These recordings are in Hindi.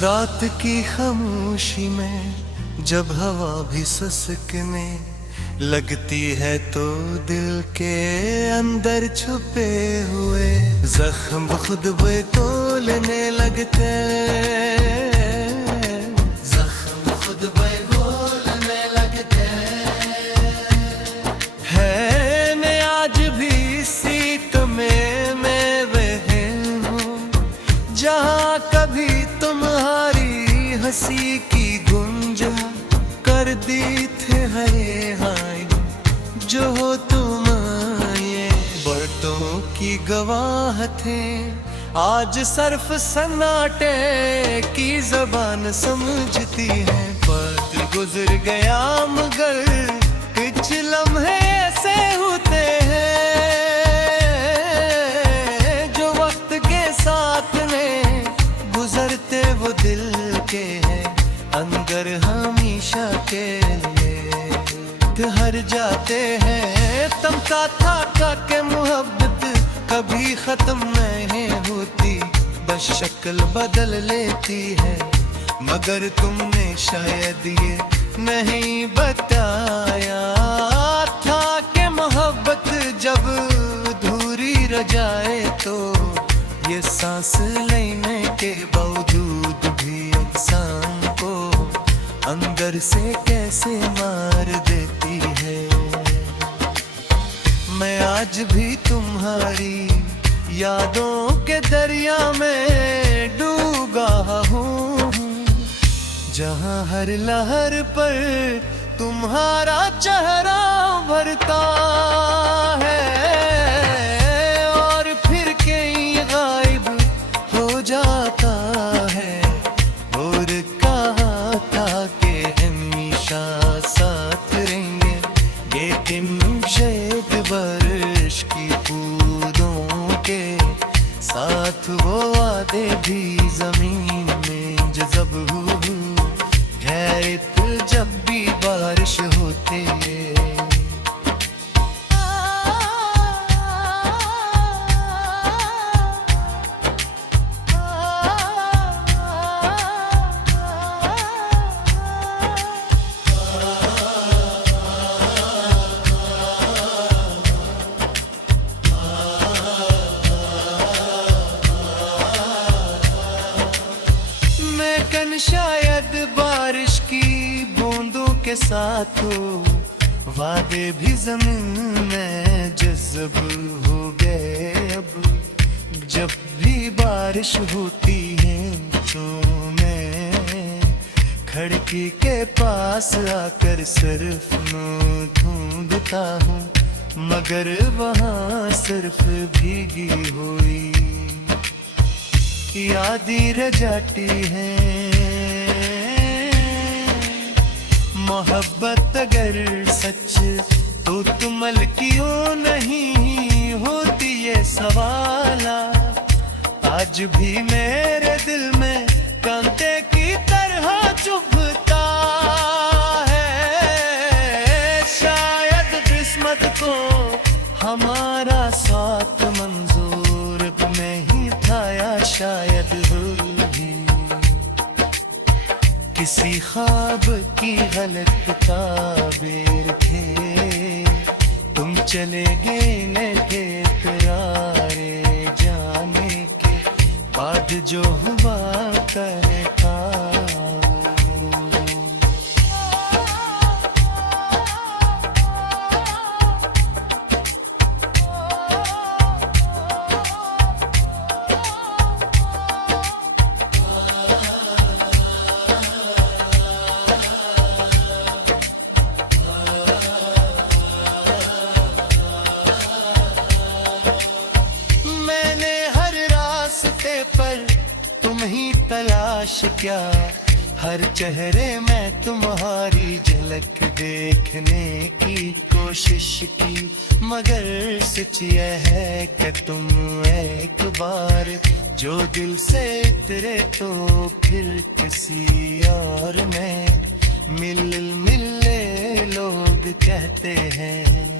रात की खामोशी में जब हवा भी सुसकने लगती है तो दिल के अंदर छुपे हुए जख्म खुद बोलने लगते, जख्म खुद बोलने लगते हैं। मैं आज भी सीत में मैं वह हूँ जहाँ कभी तुम्हारी हंसी की गुंजा कर दी थे हरे हाय जो हो तुम ये बरतों की गवाह थे। आज सर्फ सन्नाटे की जबान समझती है। वक्त गुजर गया मगर कुछ लम्हे ऐसे होते हैं जो वक्त के साथ में गुजरते वो दिल के हैं अंदर हमेशा के लिए हर जाते हैं। तमका था के मोहब्बत कभी खत्म नहीं होती, बस शक्ल बदल लेती है। मगर तुमने शायद ये नहीं बताया था कि मोहब्बत जब अधूरी रह जाए तो ये सांस लेने के बावजूद भी इंसान को अंदर से कैसे मार देती है। मैं आज भी तुम्हारी यादों के दरिया में डूबा हूँ जहाँ हर लहर पर तुम्हारा चेहरा भरता है और फिर कहीं गायब हो जाता है। और कहा था कि हमेशा साथ रहेंगे ये दिन शायद बारिश की बूंदों के साथ वो वादे भी जमीन में जज़ब हुए गैरत जब भी बारिश होती है। शायद बारिश की बूंदों के साथ हो वादे भी जमीन में जज़ब हो गए। अब जब भी बारिश होती है तो मैं खिड़की के पास आकर सिर्फ ढूंढता हूँ मगर वहाँ सिर्फ भीगी हुई यादें रह जाती हैं। मोहब्बत अगर सच तो तुमल क्यों नहीं होती ये सवाला आज भी मेरे दिल में कांटे की तरह चुभता है। शायद किस्मत को हमारा साथ मंजूर नहीं था या शायद भी किसी ख्वाब की गलत ताबीर थे। तुम चले गए लगे करारे जाने के बाद जो हुआ करता। पर तुम ही तलाश क्या हर चेहरे में तुम्हारी झलक देखने की कोशिश की मगर सच यह है कि तुम एक बार जो दिल से उतरे तो फिर किसी और में मिले लोग कहते हैं।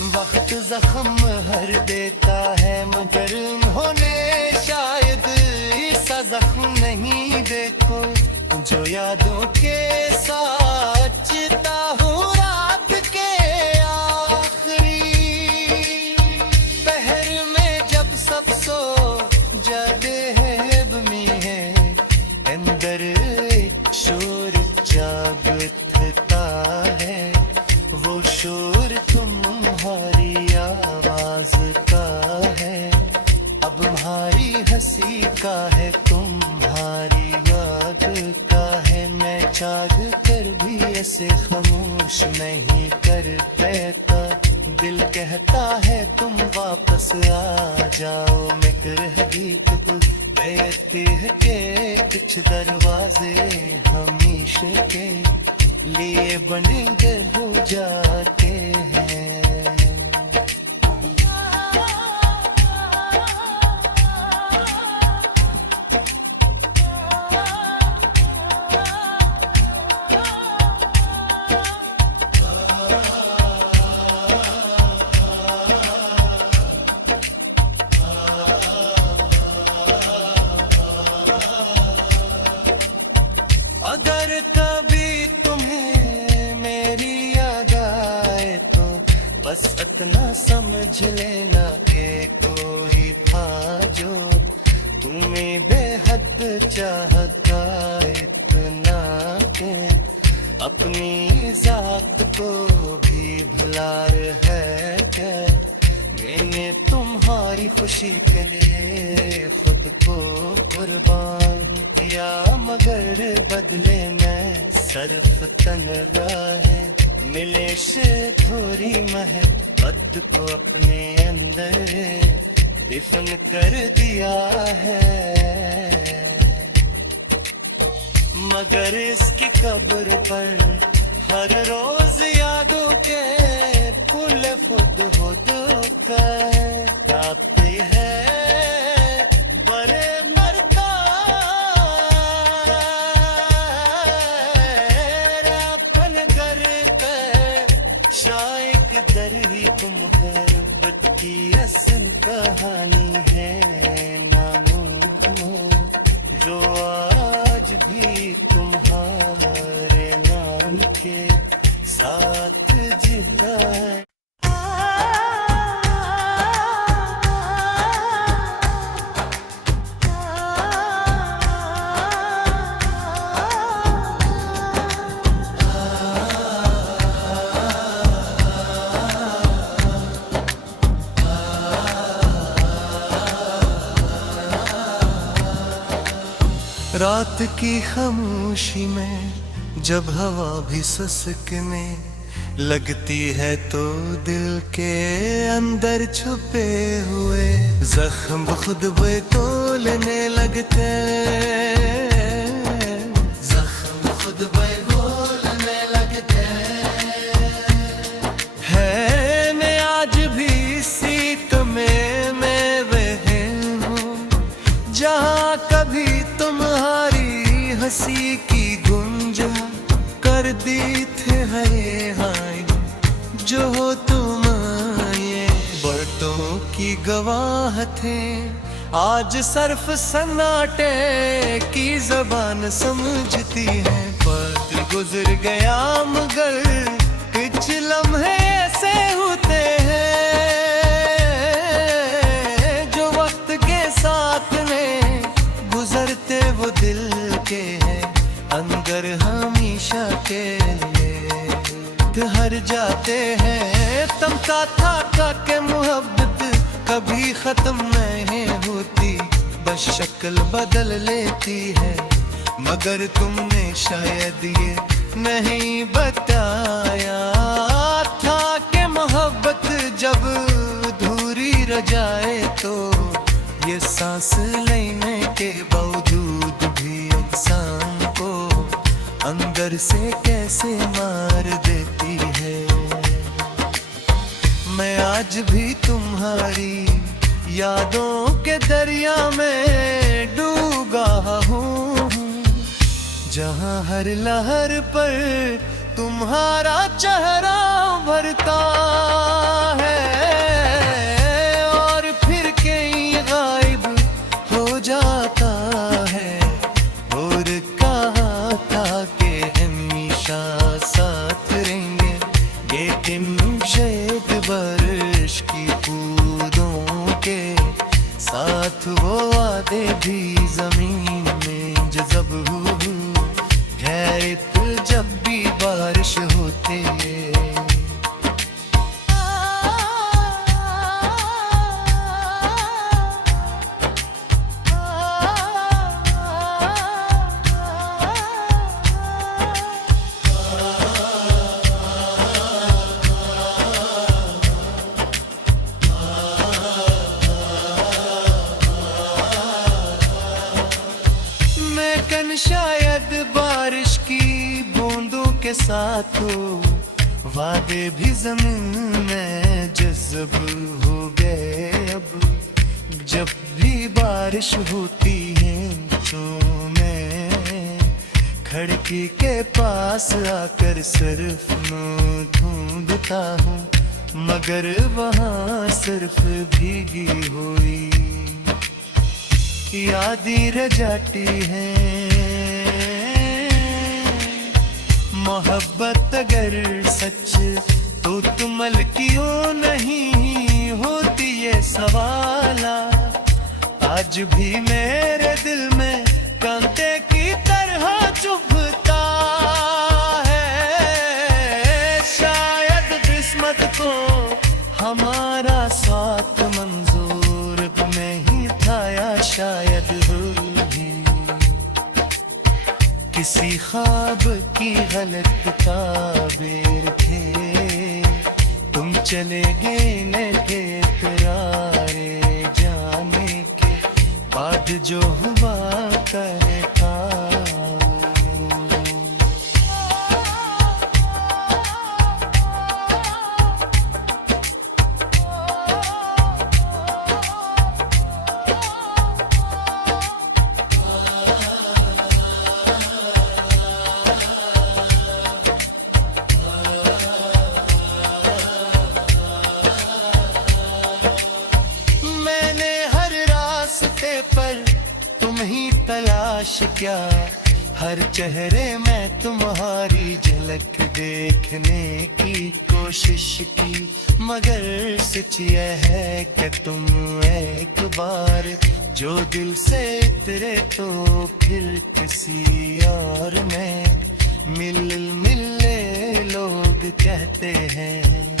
वक्त जख्म हर देता है मगर उन्होंने शायद ऐसा जख्म नहीं। देखो जो यादों के साथ जीता हूँ रात के आखिरी पहर में, जब सब सो जाते हैं बमी है अंदर एक शोर जाग उठता है। वो शोर तुम्हारी आवाज का है, अब तुम्हारी हंसी का है, तुम्हारी याद का है। मैं जाग कर भी ऐसे खामोश नहीं कर पाता, दिल कहता है तुम वापस आ जाओ। मैं कर हकीकत कहती है कि कुछ दरवाजे हमेशा के लिए बने हो जाते हैं। अगर कभी तुम्हें मेरी याद आए तो बस इतना समझ लेना कि कोई था जो तुम्हें बेहद चाहता, इतना के अपनी जात को भी भुला है क्या। मैंने तुम्हारी खुशी के लिए खुद को कुर्बान किया, मगर बदले में सिर्फ तन्हाई मिले से थोड़ी मोहब्बत को अपने अंदर दफन कर दिया है। मगर इसकी कब्र पर हर रोज यादों के फूल खुद होता है, आते हैं बड़े मरता अपन घर पे शायक दर ही तुम मोहब्बत की असल कहानी है। नामो जो आज भी तुम्हारे नाम के साथ जिंदा है। रात की खामोशी में जब हवा भी सुसकने लगती है तो दिल के अंदर छुपे हुए जख्म खुद बोलने लगते, जख्म खुद बोलने लगते हैं। मैं आज भी सीत में मैं वह हूँ जहाँ कभी तुम्हारी हंसी की गुंजा कर दी थे हरे हाय जो हो तुम ये बरतों की गवाह थे। आज सिर्फ सन्नाटे की जबान समझती है। वक्त गुजर गया मगर कुछ लम्हे ऐसे होते हैं जो वक्त के साथ में गुजरते वो दिल के हैं अंदर हमेशा के लिए हर जाते हैं। तमता था के मोहब्बत कभी खत्म नहीं होती, बस शक्ल बदल लेती है। मगर तुमने शायद ये नहीं बताया था कि मोहब्बत जब अधूरी रह जाए तो ये सांस लेने के बावजूद भी इंसान को अंदर से कैसे मार देती है। मैं आज भी तुम्हारी यादों के दरिया में डूबा हूँ जहाँ हर लहर पर तुम्हारा चेहरा भरता है। शेक बारिश की बूंदों के साथ वो वादे भी जमीन में जज़ब खैरित जब भी बारिश होती है। शायद बारिश की बूंदों के साथ हो वादे भी जमीन में जज़ब हो गए। अब जब भी बारिश होती है तो मैं खिड़की के पास आकर सिर्फ ढूंढता हूँ, मगर वहाँ सिर्फ भीगी हुई यादें रह जाती हैं। मोहब्बत अगर सच तो तुमल क्यों नहीं होती ये सवाला आज भी मेरे दिल में कांटे की तरह चुभता है। शायद किस्मत को हमारा साथ मंजूर नहीं था, या शायद भी किसी ख्वाब की गलत ताबीर थे। तुम चले गए लगे करारे जाने के बाद जो हुआ करता। पर तुम ही तलाश क्या, हर चेहरे में तुम्हारी झलक देखने की कोशिश की, मगर सच यह है कि तुम एक बार जो दिल से उतरे तो फिर किसी और में मिले लोग कहते हैं।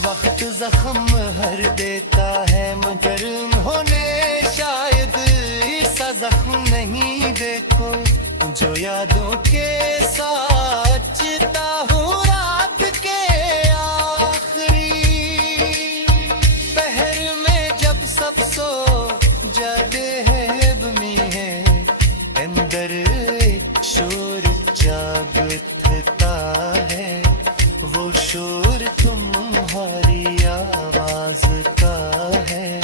वक्त जख्म हर देता है मगर उन्होंने शायद ऐसा जख्म नहीं देखो जो यादों के साथ जीता हूँ रात के आखिरी पहर में जब सब सो जाते हैं बमी है अंदर एक शोर जागता है। वो शोर तुम्हारी आवाज का है,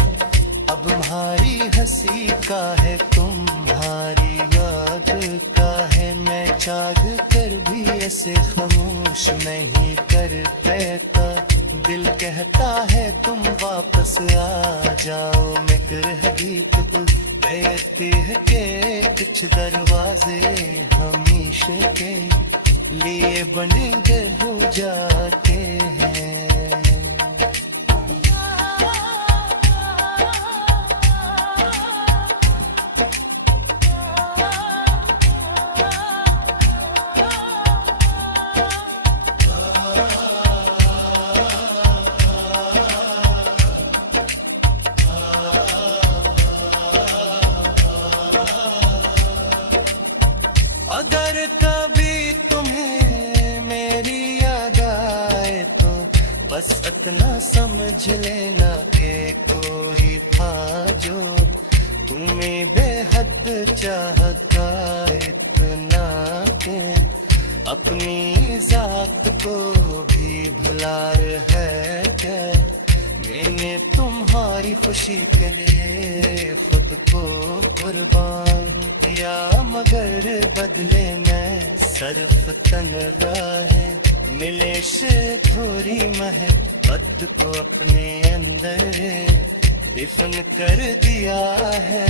अब तुम्हारी हंसी का है, तुम्हारी याद का है। मैं चाह कर भी ऐसे खामोश नहीं कर पाता, दिल कहता है तुम वापस आ जाओ। मगर हकीकत कहती है कि कुछ दरवाजे हमेशा के लिए बने हो जाते हैं। अगर कभी तुम्हें मेरी याद आए तो बस इतना समझ लेना कि कोई था जो तुम्हें बेहद चाहता, इतना के अपनी जात को भी भुला है क्या। मैंने तुम्हारी खुशी के लिए खुद को कुर्बान किया, मगर बदले में सिर्फ तन्हा है मिले से थोड़ी महबत को अपने अंदर दफन कर दिया है।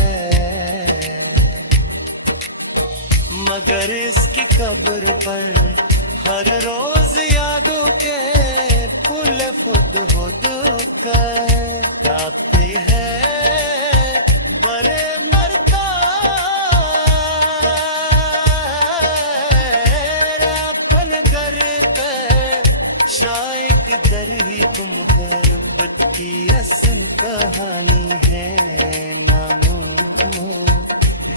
मगर इसकी कब्र पर हर रोज यादों के फूल खुद खुद गाते हैं बड़े मरता अपन घर पे शायक दर ही तुम गुर्बत की असल कहानी है नामो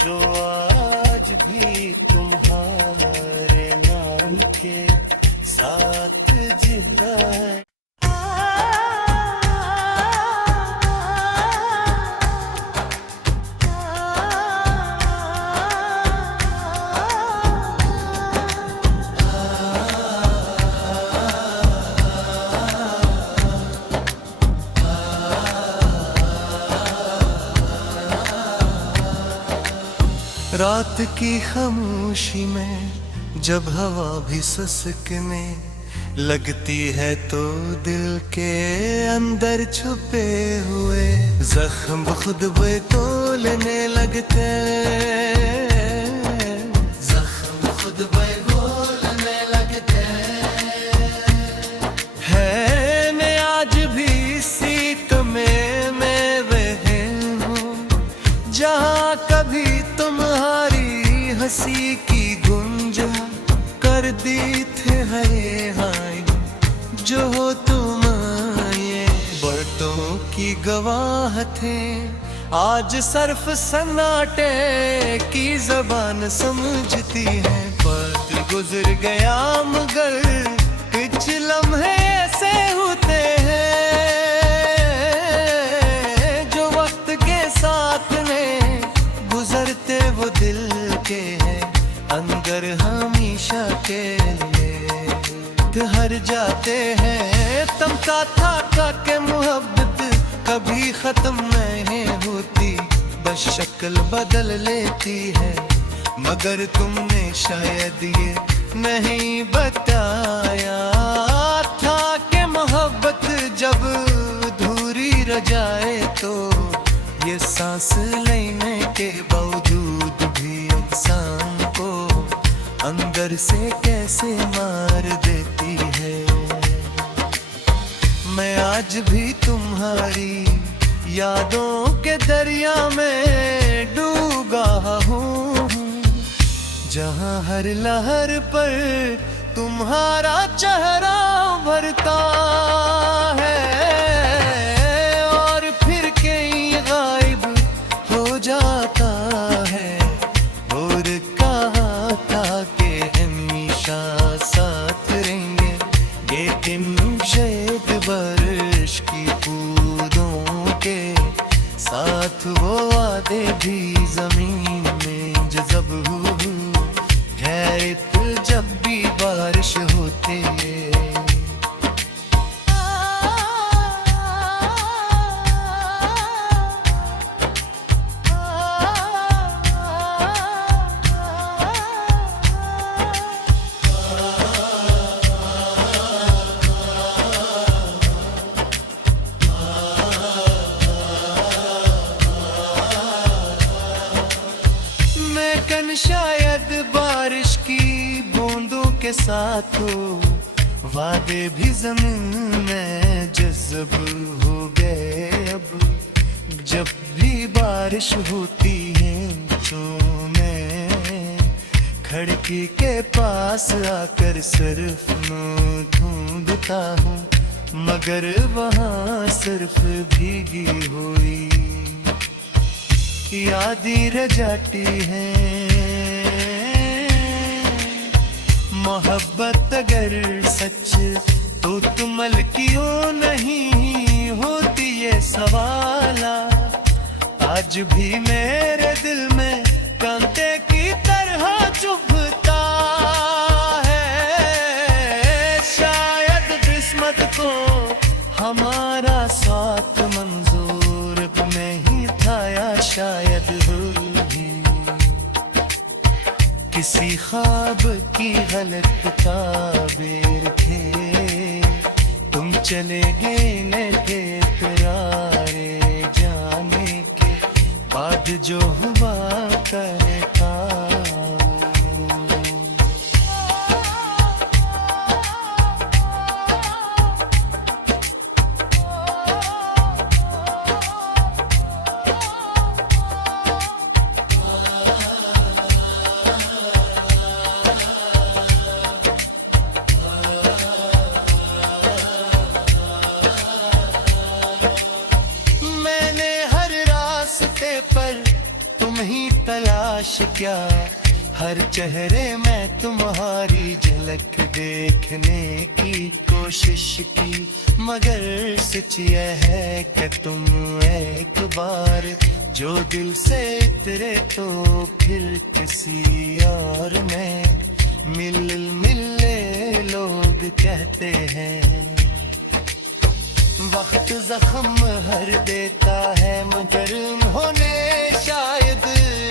जो आज भी तुम्हारे नाम के साथ जिंदा है। रात की खामोशी में जब हवा भी सुसकने लगती है तो दिल के अंदर छुपे हुए जख्म खुद बोलने लगते जख्म खुद बोलने लगते है। मैं आज भी सीत में मैं वह हूँ जहाँ कभी तुम्हारी हंसी की गुंजा कर दी थे हरे हाय जो हो तुम ये बरतों की गवाह थे। आज सर्फ सन्नाटे की जबान समझती है वक्त गुजर गया मगर कुछ लम्हे ऐसे होते हैं जो वक्त के साथ में गुजरते वो दिल के हैं अंदर हमेशा के लिए हर जाते हैं। तमका था के मोहब्बत कभी खत्म नहीं होती बस शक्ल बदल लेती है मगर तुमने शायद ये नहीं बताया था कि मोहब्बत जब अधूरी रह जाए तो ये सांस लेने के बावजूद भी इंसान को अंदर से कैसे मार देती है। मैं आज भी तुम्हारी यादों के दरिया में डूबा हूँ जहाँ हर लहर पर तुम्हारा चेहरा भरता है और फिर कहीं गायब हो जाता है। और कहा था कि हमेशा साथ रहेंगे ये दिन शायद बारिश की बूंदों के साथ वो वादे भी जमीन में जज़ब हैरत जब भी बारिश होती है। शायद बारिश की बूंदों के साथ हो वादे भी जमीन में जज़ब हो गए। अब जब भी बारिश होती है तो मैं खिड़की के पास आकर सिर्फ ढूंढता हूँ मगर वहाँ सिर्फ भीगी हुई यादें रह जाती है। मोहब्बत अगर सच तो तुमल क्यों नहीं होती ये सवाला आज भी मेरे दिल में कांटे की तरह चुभता है। शायद किस्मत को हमारा साथ मंजूर नहीं था या शायद किसी ख्वाब की गलत ताबीर थे तुम चले गए लगे करारे जाने के बाद जो हुआ करता ही तलाश क्या, हर चेहरे में तुम्हारी झलक देखने की कोशिश की, मगर सच यह है कि तुम एक बार जो दिल से उतरे तो फिर किसी और में मिले लोग कहते हैं। वक्त जख्म हर देता है मगर उन्होंने शायद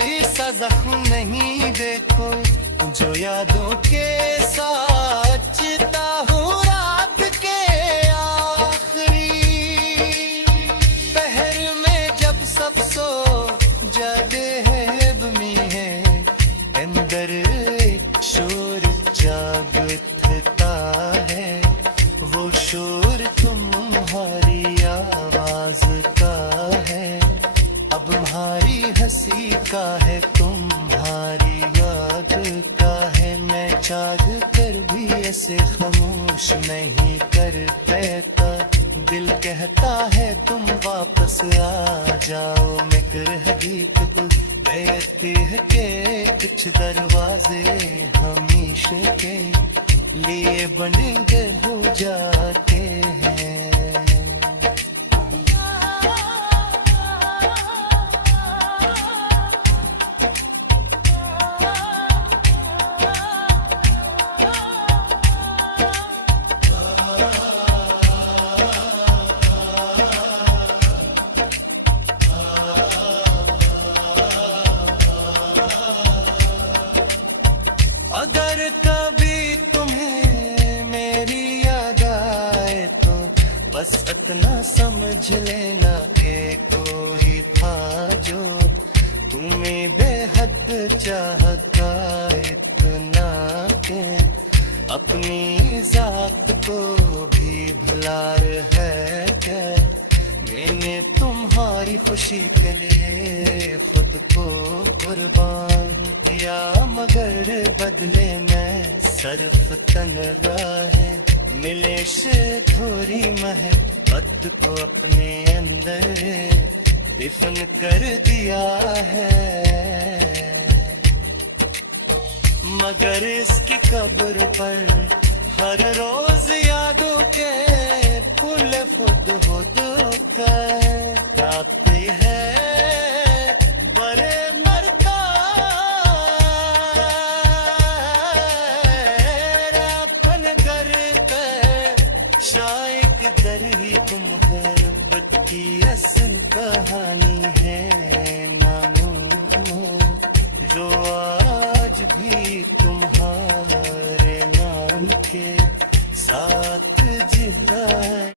ऐसा जख्म नहीं, देखो जो यादों के साथ जीता हूँ रात के आखिरी पहर में, जब सब सो जाते हैं बमी है, अंदर एक शोर जाग उठता है, वो शोर तुम्हारी आवाज का है, अब तुम्हारी हंसी का है, तुम्हारी याद का है। मैं चाह कर भी ऐसे खामोश नहीं कर पाता, दिल कहता है तुम वापस आ जाओ, मगर हकीकत कहती है कि कुछ दरवाजे हमेशा के लिए बंद हो जाते हैं। अगर कभी तुम्हें मेरी याद आए तो बस इतना समझ लेना कि कोई था जो तुम्हें बेहद चाहता, इतना के अपनी जात को भी भुला है क्या। मैंने तुम्हारी खुशी के लिए खुद को कुर्बान किया, मगर बदले में सिर्फ तन्हा है मिले से थोड़ी महबत को अपने अंदर दफन कर दिया है, मगर इसकी कब्र पर हर रोज यादों के फूल खुद होता है, गाते हैं बड़े मरता अपन घर पे शायक दर ही तुम मोहब्बत की असल कहानी है, नामों जो आज भी तुम्हारे नाम के साथ जिंदा है।